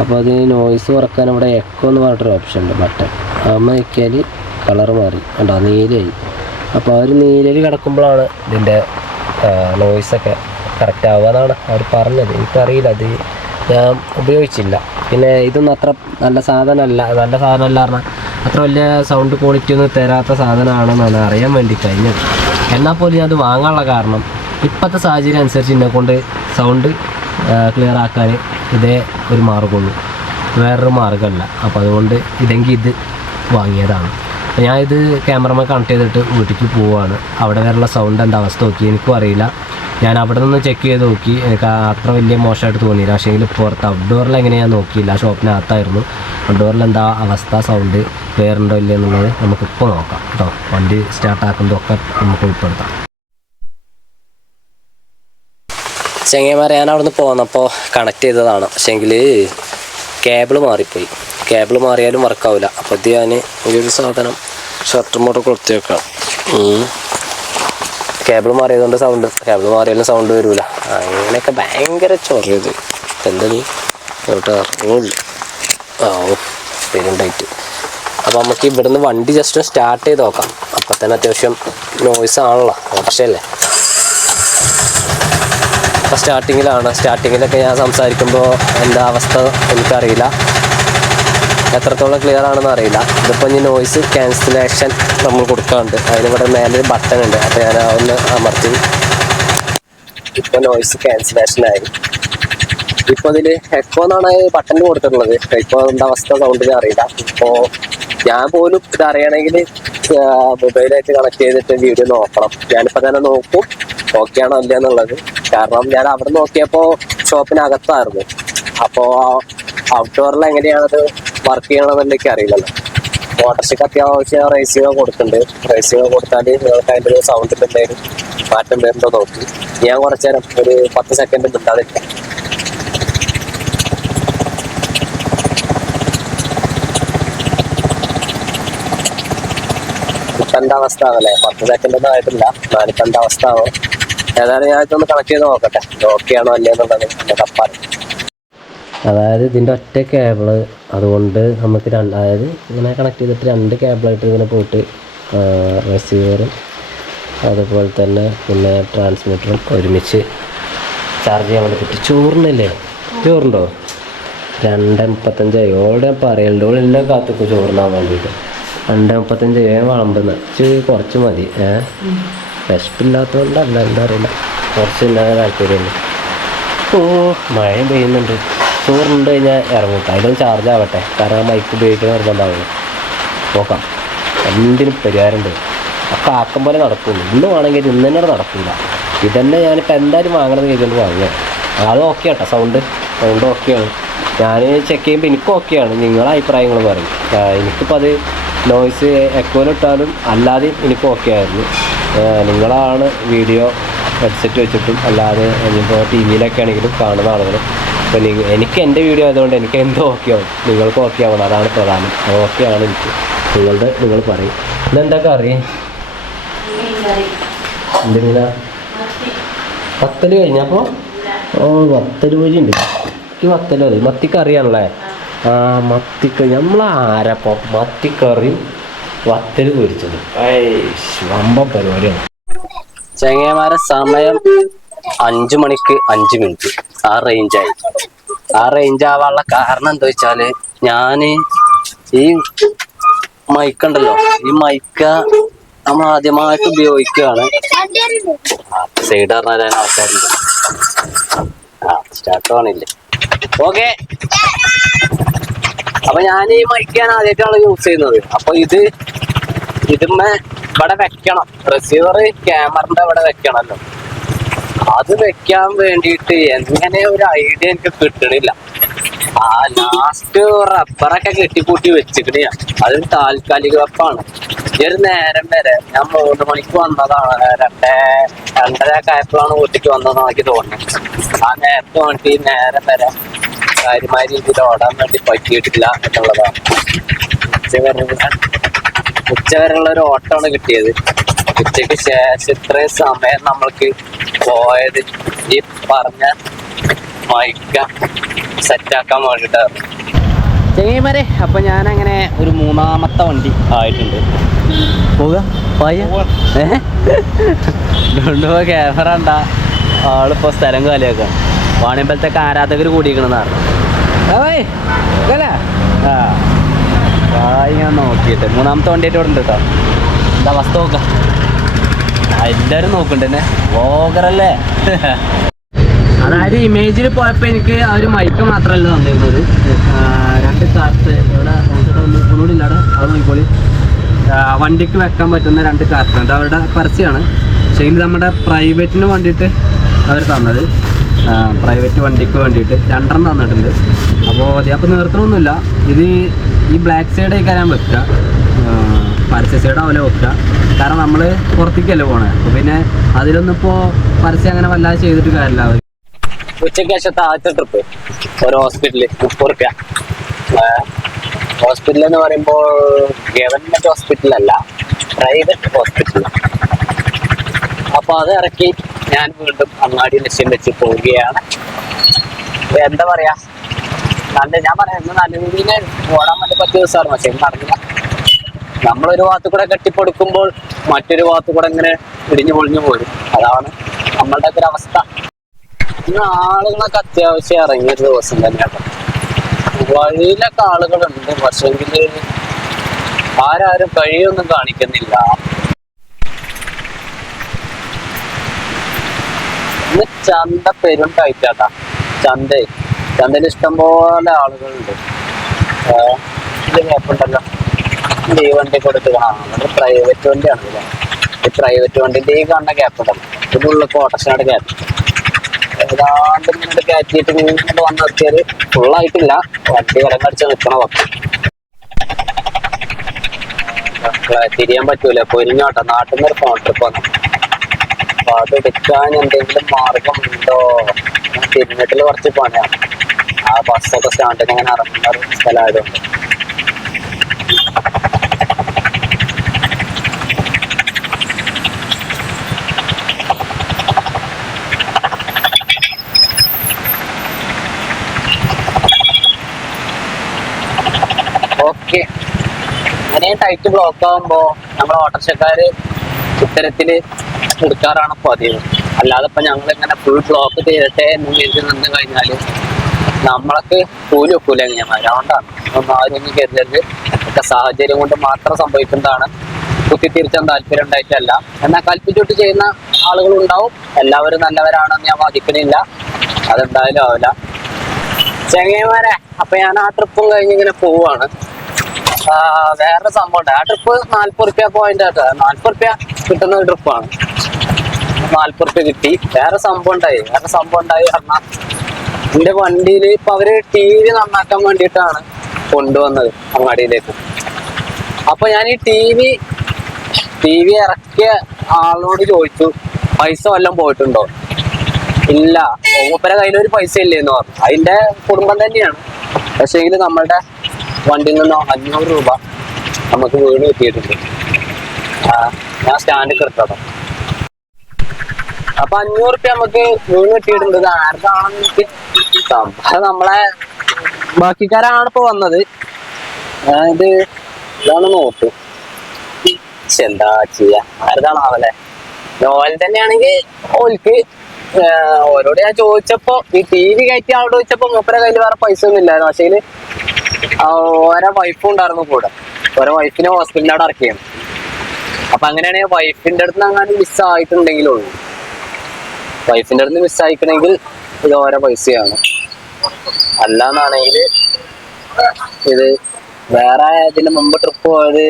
അപ്പോൾ അതിന് നോയ്സ് കുറക്കാൻ ഇവിടെ എക്കോ എന്ന് പറഞ്ഞിട്ടൊരു ഓപ്ഷൻ ഉണ്ട്, ബട്ടൺ. അമ്മ വയ്ക്കാൽ കളർ മാറി കണ്ടോ, നീലയായി. അപ്പോൾ ആ ഒരു നീലയിൽ കിടക്കുമ്പോഴാണ് ഇതിൻ്റെ നോയ്സൊക്കെ കറക്റ്റ് ആവുക എന്നാണ് അവർ പറഞ്ഞത്. എനിക്കറിയില്ല, അത് ഞാൻ ഉപയോഗിച്ചില്ല. പിന്നെ ഇതൊന്നും അത്ര നല്ല സാധനമല്ല പറഞ്ഞാൽ അത്ര വലിയ സൗണ്ട് ക്വാളിറ്റി ഒന്നും തരാത്ത സാധനമാണെന്നാണ് അറിയാൻ വേണ്ടി കഴിഞ്ഞത്. എന്നാൽ പോലും ഞാൻ അത് വാങ്ങാനുള്ള കാരണം ഇപ്പോഴത്തെ സാഹചര്യം അനുസരിച്ച് എന്നെക്കൊണ്ട് സൗണ്ട് ക്ലിയർ ആക്കാൻ ഇതേ ഒരു മാർഗമുള്ളൂ, വേറൊരു മാർഗ്ഗമല്ല. അപ്പോൾ അതുകൊണ്ട് ഇത് വാങ്ങിയതാണ്. അപ്പോൾ ഞാൻ ഇത് ക്യാമറമാൻ കണക്ട് ചെയ്തിട്ട് വീട്ടിലേക്ക് പോവുകയാണ്. അവിടെ വേറെയുള്ള സൗണ്ട് എന്താ അവസ്ഥ നോക്കി, എനിക്കും അറിയില്ല. ഞാൻ അവിടെ നിന്ന് ചെക്ക് ചെയ്ത് നോക്കി, എനിക്ക് അത്ര വലിയ മോശമായിട്ട് തോന്നിയില്ല. പക്ഷേങ്കിൽ പുറത്ത് ഔട്ട്ഡോറിൽ എങ്ങനെയാണ് ഞാൻ നോക്കിയില്ല, ഷോപ്പിനകത്തായിരുന്നു. ഔട്ട്ഡോറിൽ എന്താ അവസ്ഥ, സൗണ്ട് ക്ലിയർ ഉണ്ടോ ഇല്ല എന്നുള്ളത് നമുക്കിപ്പോൾ നോക്കാം കേട്ടോ. വണ്ടി സ്റ്റാർട്ടാക്കുന്നതൊക്കെ നമുക്ക് ഉൾപ്പെടുത്താം. ചെങ്ങന്മാരെ ഞാൻ അവിടെ നിന്ന് പോന്നപ്പോൾ കണക്ട് ചെയ്തതാണ്, പക്ഷേങ്കിൽ കേബിൾ മാറിപ്പോയി. കേബിൾ മാറിയാലും വർക്കാവില്ല. അപ്പോൾ ഇത് ഞാൻ ഈ ഒരു സാധനം ഷർട്ട് മോഡ് കൊടുത്ത് വെക്കാം. കേബിൾ മാറിയതുകൊണ്ട് കേബിൾ മാറിയാലും സൗണ്ട് വരില്ല. അങ്ങനെയൊക്കെ ഭയങ്കര ചൊറിയത്. എന്താ നീ കേട്ടോ ഇറങ്ങില്ല. പേരുണ്ടായിട്ട്. അപ്പോൾ നമുക്ക് ഇവിടുന്ന് വണ്ടി ജസ്റ്റ് സ്റ്റാർട്ട് ചെയ്ത് നോക്കാം. അപ്പം തന്നെ അത്യാവശ്യം നോയ്സ് ആണല്ലോ, ഓട്ടോറിക്ഷയല്ലേ. അപ്പോൾ സ്റ്റാർട്ടിങ്ങിലൊക്കെ ഞാൻ സംസാരിക്കുമ്പോൾ എന്താ അവസ്ഥ എനിക്കറിയില്ല, എത്രത്തോളം ക്ലിയർ ആണെന്ന് അറിയില്ല. ഇതിപ്പോൾ ഇനി നോയ്സ് ക്യാൻസലേഷൻ നമ്മൾ കൊടുക്കാറുണ്ട്. അതിനിവിടെ മേലെ ബട്ടൺ ഉണ്ട്, അപ്പോൾ ഞാൻ ഒന്ന് അമർത്തി. ഇപ്പോൾ നോയ്സ് ക്യാൻസലേഷനായി. ഇപ്പോൾ ഇതിൽ എക്കോ എന്നാണ് ബട്ടൺ കൊടുത്തിട്ടുള്ളത്. ഇപ്പോൾ എന്താ അവസ്ഥ സൗണ്ടിന് അറിയില്ല. ഇപ്പോൾ ഞാൻ പോലും ഇത് അറിയണമെങ്കിൽ മൊബൈലായിട്ട് കണക്ട് ചെയ്തിട്ട് വീഡിയോ നോക്കണം. ഞാനിപ്പോൾ തന്നെ നോക്കും ഓക്കെ ആണോ ഇല്ല എന്നുള്ളത്. കാരണം ഞാൻ അവിടെ നോക്കിയപ്പോൾ ഷോപ്പിനകത്തായിരുന്നു. അപ്പോൾ ഔട്ട്ഡോറിൽ എങ്ങനെയാണത് വർക്ക് ചെയ്യണമെന്ന് എനിക്ക് അറിയില്ലല്ലോ. ഓട്ടോറിക്ഷയ്ക്ക് അത്യാവശ്യം റേസിംഗ് കൊടുക്കുന്നുണ്ട്. റേസിംഗ് കൊടുത്താൽ നിങ്ങൾക്ക് അതിൻ്റെ ഒരു സൗണ്ടിൻ്റെ എന്തെങ്കിലും മാറ്റം വരുന്നുണ്ടോ നോക്കി ഞാൻ കുറച്ച് നേരം ഒരു 10 സെക്കൻഡ് മിണ്ടാതിരിക്കാം. ഇപ്പം എന്താ അവസ്ഥ ആവല്ലേ? 10 സെക്കൻഡ് ഒന്നും ആയിട്ടില്ല, എന്നാലിപ്പോൾ എന്താ അവസ്ഥ ആവും. ഏതായാലും ഞാൻ ഇതൊന്ന് കണക്ട് ചെയ്ത് നോക്കട്ടെ, ഓക്കെ ആണോ അല്ലേ എന്നുള്ളത് എൻ്റെ തപ്പാണ്. അതായത് ഇതിൻ്റെ ഒറ്റ കേബിള്, അതുകൊണ്ട് നമുക്ക് അതായത് ഇങ്ങനെ കണക്ട് ചെയ്തിട്ട് 2 കേബിളായിട്ട് ഇങ്ങനെ പോയിട്ട് റിസീവറും അതുപോലെ തന്നെ പിന്നെ ട്രാൻസ്മിറ്ററും ഒരുമിച്ച് ചാർജ് ചെയ്യാൻ വേണ്ടി പറ്റും. ചോറിനല്ലേ, ചോറുണ്ടോ? 2:35 ഓടെ പറയലുണ്ട്, ഓൾ എല്ലാം കാത്തുക്കും ചോറിനാൻ വേണ്ടിയിട്ട്. 2:35 വളമ്പെന്ന് കുറച്ച് മതി. വിശപ്പില്ലാത്തതുകൊണ്ടല്ല, എന്താ അറിയില്ല, കുറച്ച് ഇല്ലാതെ താല്പര്യമുള്ളൂ. ഓ മഴയും പെയ്യുന്നുണ്ട്. ചോറുണ്ട് കഴിഞ്ഞാൽ ഇറങ്ങൂട്ട, അതിലൊന്നും ചാർജ് ആവട്ടെ, കാരണം മൈക്ക് ഉപയോഗിക്കുന്ന നിർബന്ധമാവുള്ളൂ. നോക്കാം, എന്തിനും പരിഹാരമുണ്ട്. ഒക്കെ ആക്കം പോലെ നടക്കുള്ളൂ. ഇന്ന് വേണമെങ്കിൽ ഇന്ന് തന്നെ നടക്കില്ല. ഇതന്നെ ഞാനിപ്പോൾ എന്തായാലും വാങ്ങണമെന്ന് കേൾക്കൊണ്ട് വാങ്ങിയാണ്. അത് ഓക്കെ ആട്ടോ, സൗണ്ട് ഓക്കെയാണ്. ഞാൻ ചെക്ക് ചെയ്യുമ്പോൾ എനിക്ക് ഓക്കെയാണ്. നിങ്ങളെ അഭിപ്രായങ്ങൾ പറയും. എനിക്കിപ്പോൾ അത് നോയ്സ് എക്കോയിലിട്ടാലും അല്ലാതെയും എനിക്ക് ഓക്കെ ആയിരുന്നു. നിങ്ങളാണ് വീഡിയോ ഹെഡ്സെറ്റ് വെച്ചിട്ടും അല്ലാതെ ഇനിയിപ്പോൾ ടി വിയിലൊക്കെ ആണെങ്കിലും കാണുന്ന ആളുകൾ. അപ്പോൾ എനിക്ക് എൻ്റെ വീഡിയോ ആയതുകൊണ്ട് എനിക്ക് എന്തോ ഓക്കെ ആവും, നിങ്ങൾക്ക് ഓക്കെ ആവണം, അതാണ് പ്രധാനം. അത് ഓക്കെയാണ് എനിക്ക്. നിങ്ങൾ പറയും. ഇതെന്താ കറി? എന്തെങ്കിലും വത്തല് കഴിഞ്ഞപ്പോൾ വത്തല് പൊരി ഉണ്ട്. എനിക്ക് വത്തല് മതി. മത്തിക്കറിയാണല്ലേ? മത്തിക്കറി നമ്മളാരപ്പോൾ മത്തിക്കറിയും വത്തല് പൊരിച്ചത് വമ്പ പരിപാടിയാണ്. ചങ്ങന്മാരെ സമയം 5 മണിക്ക് 5 മിനിറ്റ്. ആ റേഞ്ച് ആവാനുള്ള കാരണം എന്താ വെച്ചാല്, ഞാൻ ഈ മൈക്കുണ്ടല്ലോ, ഈ മൈക്ക നമ്മൾ ആദ്യമായിട്ട് ഉപയോഗിക്കുകയാണ്. സൈഡ് പറഞ്ഞാൽ ആൾക്കാരുണ്ട്. സ്റ്റാർട്ട് ആവണില്ലേ? ഓക്കെ. അപ്പൊ ഞാൻ ഈ മൈക്ക് ഞാൻ ആദ്യമായിട്ടാണ് യൂസ് ചെയ്യുന്നത്. അപ്പൊ ഇതിന്മേ ഇവിടെ വെക്കണം, റിസീവർ ക്യാമറന്റെ ഇവിടെ വെക്കണല്ലോ. അത് വെക്കാൻ വേണ്ടിയിട്ട് എങ്ങനെ ഒരു ഐഡിയ എനിക്ക് കിട്ടണില്ല. ലാസ്റ്റ് റബ്ബറൊക്കെ കെട്ടിക്കൂട്ടി വെച്ചിക്കണ. അതൊരു താൽക്കാലിക വെപ്പാണ്. ഈ ഒരു നേരം വരെ ഞാൻ 3 മണിക്ക് വന്നതാണ്, 2:30 ആയപ്പോഴാണ് വീട്ടിക്ക് വന്നതെന്ന് എനിക്ക് തോന്നുന്നത്. ആ നേരത്തെ വേണ്ടി ഈ നേരം വരെ കാര്യമായ രീതിയിൽ ഓടാൻ വേണ്ടി പറ്റിയിട്ടില്ല എന്നുള്ളതാണ്. ഉച്ചവരെയുള്ള ഒരു ഓട്ടമാണ് കിട്ടിയത്. ഉച്ചയ്ക്ക് ശേഷം ഇത്രയും സമയം നമ്മൾക്ക് പോയത് ഈ പറഞ്ഞ മൈക്ക സെറ്റാക്കാൻ വേണ്ടിയിട്ടാണ്. ചെങ്ങന്മാരെ, അപ്പൊ ഞാനങ്ങനെ ഒരു 3ാമത്തെ വണ്ടി ആയിട്ടുണ്ട്. ക്യാമറ ഉണ്ടാ ആളിപ്പോ സ്ഥലം കാലിയാക്കാണ്. വാണിയമ്പലത്തൊക്കെ ആരാധകർ കൂടിയിരിക്കണെന്നാണ്. ഇങ്ങനെ നോക്കിയിട്ട് 3ാമത്തെ വണ്ടിയായിട്ട് ഇവിടെ ഉണ്ട് കേട്ടോ. എന്താ അവസ്ഥ നോക്കാം. എല്ലാവരും നോക്കണ്ട തന്നെ, വ്ളോഗറല്ലേ. അതായത് ഇമേജിൽ പോയപ്പോൾ എനിക്ക് ആ ഒരു മൈക്ക് മാത്രമല്ല തന്നിരുന്നത്, 2 കാർട്ട് ഇവിടെ ഒന്നുകൂടി ഇല്ലാടെ അത് നോക്കിക്കോളി. വണ്ടിക്ക് വെക്കാൻ പറ്റുന്ന 2 കാർട്ടുണ്ട്. അവരുടെ പരസ്യമാണ്. പക്ഷേ ഇത് നമ്മുടെ പ്രൈവറ്റിന് വേണ്ടിയിട്ട് അവർ തന്നത്. പ്രൈവറ്റ് വണ്ടിക്ക് വേണ്ടിയിട്ട് 2 തന്നിട്ടുണ്ട്. അപ്പോൾ നിർത്തണമൊന്നുമില്ല. ഇത് ഈ ബ്ലാക്ക് സൈഡ് ആയിക്കാൻ വെക്കുക, പരസ്യ സൈഡ് ആവലെ വെക്കുക. കാരണം നമ്മൾ പുറത്തേക്കല്ലേ പോണേ. അപ്പോൾ പിന്നെ അതിലൊന്നും ഇപ്പോൾ പരസ്യം അങ്ങനെ വല്ലാതെ ചെയ്തിട്ട് കാര്യമില്ല. ഉച്ചയ്ക്ക് ശേഷത്തെ ആദ്യത്തെ ട്രിപ്പ് ഒരു ഹോസ്പിറ്റലിൽ 30 രൂപ. ഹോസ്പിറ്റൽ എന്ന് പറയുമ്പോൾ ഗവൺമെന്റ് ഹോസ്പിറ്റലല്ല, പ്രൈവറ്റ് ഹോസ്പിറ്റൽ. അപ്പോൾ അത് ഇറക്കി ഞാൻ വീണ്ടും അങ്ങാടി ലക്ഷ്യം വെച്ച് പോവുകയാണ്. എന്താ പറയാ, ഞാൻ പറയുന്നത് നല്ല രീതിയിൽ ഓടാൻ വേണ്ടി പറ്റിയ ദിവസമായിരുന്നു. പക്ഷെ നടക്കില്ല. നമ്മളൊരു ഭാഗത്ത് കൂടെ കെട്ടിപ്പൊടുക്കുമ്പോൾ മറ്റൊരു ഭാഗത്ത് കൂടെ ഇങ്ങനെ ഇടിഞ്ഞു പൊളിഞ്ഞു പോരും. അതാണ് നമ്മളുടെ ഒക്കെ ഒരു അവസ്ഥ. ഇന്ന് ആളുകളൊക്കെ അത്യാവശ്യം ഇറങ്ങിയൊരു ദിവസം തന്നെയാണ്. വഴിയിലൊക്കെ ആളുകളുണ്ട്, പക്ഷെങ്കിൽ ആരും കഴിയൊന്നും കാണിക്കുന്നില്ല. ഇന്ന് ചന്ത പെരും ടൈറ്റാട്ടാ. ചന്തയിൽ ഇഷ്ടംപോലെ ആളുകളുണ്ട്. ഇത് കേപ്പുണ്ടല്ലോ, ഈ വണ്ടി കൊടുത്ത് കാണാം. പ്രൈവറ്റ് വണ്ടിയാണ്. ഈ പ്രൈവറ്റ് വണ്ടിന്റെ ഈ കാണുന്ന ഗ്യാപ്പുണ്ടല്ലോ, ഇതിനുള്ള ഓട്ടോറിക്ഷയുടെ ഗ്യാപ്പ് ഏതാണ്ട് ഇങ്ങോട്ട് കയറ്റിയിട്ട് ഇങ്ങോട്ട് വന്ന് നിർത്തിയാൽ ഫുള്ളായിട്ടില്ല. വണ്ടി വിലങ്ങടിച്ച് നിൽക്കണ തിരിയാൻ പറ്റൂല, പൊരിഞ്ഞോട്ടെ. നാട്ടിൽ നിന്ന് ഒരു ഫോൺ ട്രിപ്പ് വന്നു. അപ്പൊ അത് എടുക്കാൻ എന്തെങ്കിലും മാർഗം ഉണ്ടോ? തിരുനെട്ടിൽ കുറച്ച് പണിയാണ്. ആ ബസ്സൊക്കെ സ്റ്റാൻഡിൽ ഇങ്ങനെ ഇറങ്ങുന്ന ഒരു സ്ഥലമായതുകൊണ്ട്. ഓക്കെ. അങ്ങനെ ടൈറ്റ് ബ്ലോക്ക് ആകുമ്പോ നമ്മളെ ഓട്ടോറിക്ഷക്കാര് ഇത്തരത്തില് എടുക്കാറാണ് പതിവ്. അല്ലാതെ ഇപ്പൊ ഞങ്ങൾ ഇങ്ങനെ ഫുൾ ബ്ലോക്ക് ചെയ്തിട്ടേ എന്ന് കരുതി നിന്ന് കഴിഞ്ഞാല് നമ്മളൊക്കെ കൂലി വെക്കൂല എങ്ങനെയാമാര്. അതുകൊണ്ടാണ് ഒന്നും ആരും കരുതരുത്. ഒക്കെ സാഹചര്യം കൊണ്ട് മാത്രം സംഭവിക്കുന്നതാണ്. കുത്തിത്തിരിച്ചാൻ താല്പര്യം ഉണ്ടായിട്ടല്ല. എന്നാൽ കൽപ്പിച്ചുട്ട് ചെയ്യുന്ന ആളുകളുണ്ടാവും. എല്ലാവരും നല്ലവരാണെന്ന് ഞാൻ വാദിക്കുന്നില്ല. അതെന്തായാലും ആവില്ല. ചെങ്ങന്മാരെ, അപ്പൊ ഞാൻ ആ ട്രിപ്പും കഴിഞ്ഞ് ഇങ്ങനെ പോവാണ്. വേറൊരു സംഭവം ഉണ്ട്. ആ ട്രിപ്പ് 40 റുപ്യ പോയിന്റ് ആയിട്ട് 40 റുപ്യ കിട്ടുന്ന ഒരു ട്രിപ്പാണ്. 40 റുപ്യ കിട്ടി. വേറെ സംഭവം ഉണ്ടായി പറഞ്ഞാൽ എന്റെ വണ്ടിയിൽ ഇപ്പൊ അവര് TV നന്നാക്കാൻ വേണ്ടിയിട്ടാണ് കൊണ്ടുവന്നത് അങ്ങാടിയിലേക്ക്. അപ്പൊ ഞാൻ ഈ ടി വി ഇറക്കിയ ആളോട് ചോദിച്ചു, പൈസ വല്ലതും പോയിട്ടുണ്ടോ? ഇല്ല, മൂപ്പരെ കയ്യിലൊരു പൈസ ഇല്ലേന്ന് പറഞ്ഞു. അതിന്റെ കുടുംബം തന്നെയാണ്. പക്ഷെ എങ്കിൽ നമ്മളുടെ വണ്ടിയിൽ നിന്ന് 500 രൂപ നമുക്ക് വീട് കിട്ടിയിട്ടുണ്ട്. ഞാൻ സ്റ്റാൻഡ് കിട്ടണം. അപ്പൊ 500 റുപ്യ നമുക്ക് വീട് കിട്ടിയിട്ടുണ്ട്. ഇത് ആർക്കാണെന്ന് നമ്മളെ ബാക്കിക്കാരാണ് ഇപ്പൊ വന്നത്. ഇത് ഇതാണ് നോട്ട്. എന്താ ചെയ്യാ, ആരുതാണാവല്ലേ? ഓയിൽ തന്നെയാണെങ്കിൽ ഓൽക്ക്. ഓരോട് ഞാൻ ചോദിച്ചപ്പോ, ഈ TV കയറ്റിയ ആളോട് ചോദിച്ചപ്പോ മൂപ്പരെ കയ്യിൽ വേറെ പൈസ ഒന്നും ഇല്ലായിരുന്നു. പക്ഷേ ഓരോ വൈഫും ഉണ്ടായിരുന്നു കൂടെ. ഓരോ വൈഫിനെ ഹോസ്പിറ്റലിൽ അവിടെ ഇറക്കിയാണ്. അപ്പൊ അങ്ങനെയാണെങ്കിൽ വൈഫിന്റെ അടുത്ത് അങ്ങനെ മിസ്സായിട്ടുണ്ടെങ്കിലുള്ളൂ. വൈഫിന്റെ അടുത്ത് മിസ്സായിക്കണമെങ്കിൽ ഇത് ഓരോ പൈസയാണ്. അല്ലാന്നാണെങ്കിൽ ഇത് വേറെ ഇതിന്റെ മുമ്പ് ട്രിപ്പ് പോയത്,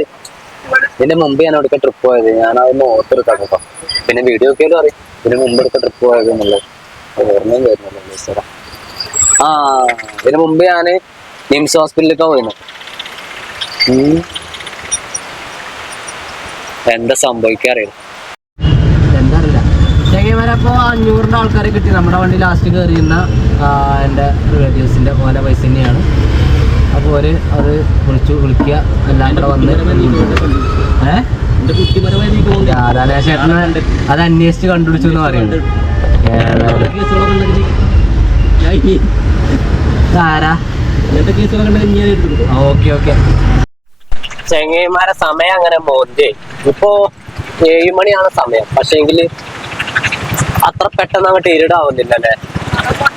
ഇതിന്റെ മുമ്പ് ഞാൻ എവിടേക്ക് ട്രിപ്പ് പോയത് ഞാനതൊന്ന് ഓർത്തെടുക്കാം കേട്ടോ. പിന്നെ വീഡിയോ ഒക്കെയാലും അറിയാം ഇതിന് മുമ്പ് എടുക്ക ട്രിപ്പ് പോയത് എന്നുള്ളത്. ഓർമ്മയും വരുന്നില്ല. ഇതിന് മുമ്പ് ഞാന് നിംസ് ഹോസ്പിറ്റലിലൊക്കെ പോയിരുന്നു. എന്താ സംഭവിക്കാറില്ല, എന്താ അറിയില്ല. ചെങ്ങന്മാരപ്പോ 500ന്റെ ആൾക്കാരെ കിട്ടി. നമ്മുടെ വണ്ടി ലാസ്റ്റ് കയറിയുന്ന എൻ്റെ റിലേറ്റീവ്സിന്റെ ഓല പൈസ തന്നെയാണ്. അപ്പോൾ അത് വിളിക്കുക എല്ലാം കൂടെ വന്ന് ചേട്ടന് അത് അന്വേഷിച്ച് കണ്ടുപിടിച്ചു എന്ന് പറയുന്നത്. ഓക്കെ. ചെങ്ങന്മാരെ സമയം അങ്ങനെ മോന്തേ. ഇപ്പോ 7 മണിയാണ് സമയം. പക്ഷേങ്കില് അത്ര പെട്ടെന്ന് അങ്ങോട്ട് ഇരുടാവുന്നില്ല അല്ലേ?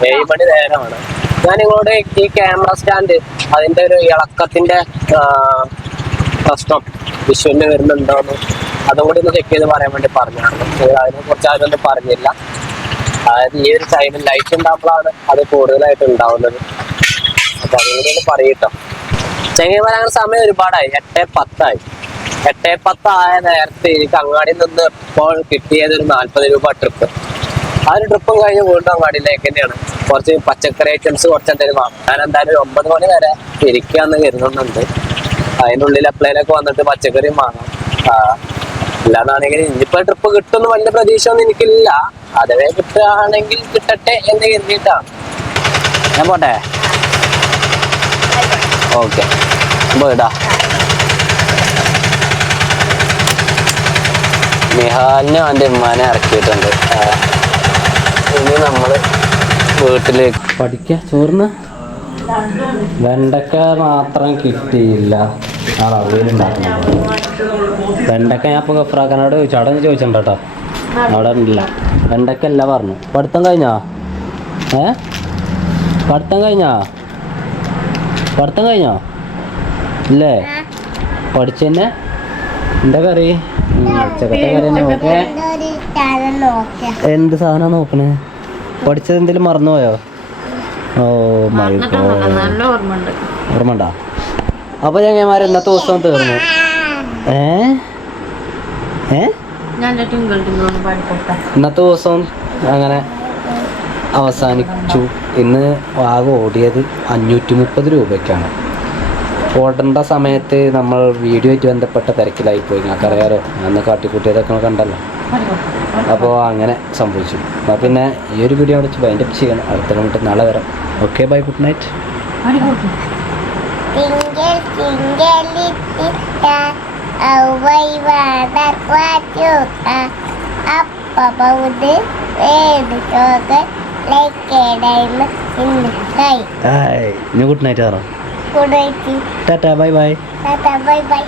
7 മണി നേരമാണ്. ഞാൻ നിങ്ങളോട് ഈ ക്യാമറ സ്റ്റാൻഡ് അതിന്റെ ഒരു ഇളക്കത്തിന്റെ പ്രശ്നം വിഷ്വലിന് വരുന്നുണ്ടോന്ന് അതും കൂടി ഒന്ന് ചെക്ക് ചെയ്ത് പറയാൻ വേണ്ടി പറഞ്ഞാണ്. അതിനെ കുറിച്ച് ആരൊന്നും പറഞ്ഞില്ല. അതായത് ഈ ഒരു ടൈമിൽ ലൈറ്റ് ഉണ്ടാകുമ്പോഴാണ് അത് കൂടുതലായിട്ട് ഉണ്ടാവുന്നത്. അപ്പൊ അതുകൂടി ഒന്ന് പറയട്ടോ. ചെങ്ങന്മാർ അങ്ങനെ സമയം ഒരുപാടായി. 8:10 8:10 ആയ നേരത്തെ എനിക്ക് അങ്ങാടിയിൽ നിന്ന് ഇപ്പോൾ കിട്ടിയത് ഒരു 40 രൂപ ട്രിപ്പ്. ആ ഒരു ട്രിപ്പും കഴിഞ്ഞ് വീണ്ടും അങ്ങാടിയിലേക്ക് തന്നെയാണ്. കുറച്ച് പച്ചക്കറി ഐറ്റംസ് കുറച്ച് എന്തെങ്കിലും വാങ്ങും. ഞാൻ എന്തായാലും 9 മണി വരെ ഇരിക്കാന്ന് കരുതുന്നുണ്ട്. അതിൻ്റെ ഉള്ളിൽ അപ്ലൈയിലൊക്കെ വന്നിട്ട് പച്ചക്കറിയും വാങ്ങാം. അല്ലാന്നാണെങ്കിൽ ഇനിയിപ്പോ ട്രിപ്പ് കിട്ടുമെന്ന് വലിയ പ്രതീക്ഷ ഒന്നും എനിക്കില്ല. അഥവേ കിട്ടുകയാണെങ്കിൽ കിട്ടട്ടെ എന്ന് കരുതിയിട്ടാണ്. ഞാൻ പോട്ടെ. ഓക്കെ, പോയിടാ. നിഹാലിനെ അവൻ്റെ ഉമ്മാനെ ഇറക്കിയിട്ടുണ്ട്. ഇനി നമ്മള് വീട്ടിലേക്ക് പഠിക്കാം. ചോറിന് വെണ്ടക്ക മാത്രം കിട്ടിയില്ല. അവയിലുണ്ടാക്കുന്നത് വെണ്ടക്ക ഞാൻ ഇപ്പോൾ ഗഫ്രാക്കാനോട് ചോദിച്ചു. അവിടെ ചോദിച്ചിട്ടുണ്ട് കേട്ടോ. അവിടെ ഉണ്ടില്ല. വെണ്ടക്ക അല്ല പറഞ്ഞു. പഠിത്തം കഴിഞ്ഞോ? പഠിത്തം കഴിഞ്ഞോ ഇല്ലേ? പഠിച്ചെന്നെ. എന്താ കറി? ഉച്ചക്കത്തെ കറി തന്നെ. ഓക്കെ. എന്ത് സാധനം നോക്കണേ? പഠിച്ചത് എന്തെങ്കിലും മറന്നുപോയോ? ഓ മൈ ഗോഡ്, ഓർമ്മണ്ടാ? അപ്പൊ ഞങ്ങന്മാർ ഇന്നത്തെ ദിവസം തീർന്നു. ഇന്നത്തെ ദിവസം അങ്ങനെ അവസാനിച്ചു. ഇന്ന് ആകെ ഓടിയത് 530 രൂപയ്ക്കാണ്. ഓടേണ്ട സമയത്ത് നമ്മൾ വീഡിയോ ആയിട്ട് ബന്ധപ്പെട്ട തിരക്കിലായിപ്പോയി. നിങ്ങൾക്കറിയാലോ, അന്ന് കാട്ടിക്കൂട്ടിയതൊക്കെ കണ്ടല്ലോ. അപ്പോൾ അങ്ങനെ സംഭവിച്ചു. അപ്പോൾ പിന്നെ ഈ ഒരു വീഡിയോ അവിടെ വെച്ച് വൈൻഡപ്പ് ചെയ്യണം. അടുത്ത മിനിറ്റ് നാളെ വരാം. Okay, bye, good night. Good night ആറോ. കൂടെ tata bye bye. Bye by.